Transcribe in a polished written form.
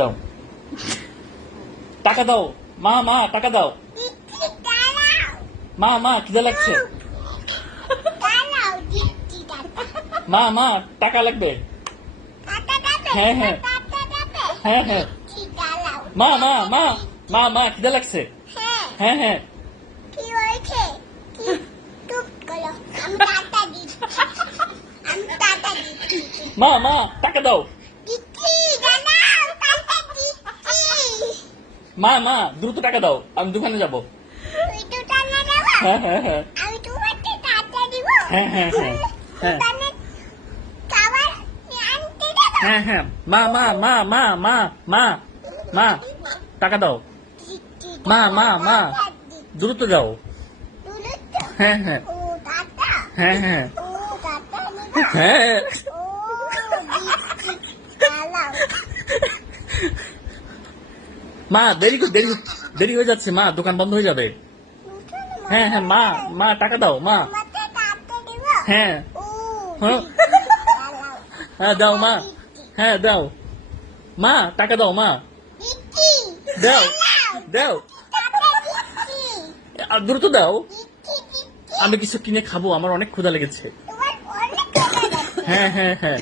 দাও, টাকা দাও, মা মা টাকা দাও, মা মা খিদে লাগছে, মা মা টাকা লাগবে, হ্যাঁ হ্যাঁ হ্যাঁ হ্যাঁ, মা মা মা মা মা খিদে লাগছে, হ্যাঁ হ্যাঁ, মা মা টাকা দাও, মা মা দ্রুত টাকা দাও, আমি দোকানে যাবো, হ্যাঁ হ্যাঁ হ্যাঁ হ্যাঁ হ্যাঁ হ্যাঁ হ্যাঁ হ্যাঁ হ্যাঁ, মা মা মা মা মা মা মা টাকা দাও, মা মা মা দ্রুত যাও, হ্যাঁ হ্যাঁ হ্যাঁ হ্যাঁ হ্যাঁ, মা দেরি দেরি দেরি হয়ে যাচ্ছে, মা দোকান বন্ধ হয়ে যাবে, হ্যাঁ হ্যাঁ মা মা টাকা দাও, মা হ্যাঁ হ্যাঁ হ্যাঁ দাও মা, হ্যাঁ দাও, মা টাকা দাও, মা দাও দাও, দ্রুত দাও, আমি কিছু কিনে খাবো, আমার অনেক ক্ষুধা লেগেছে, হ্যাঁ হ্যাঁ হ্যাঁ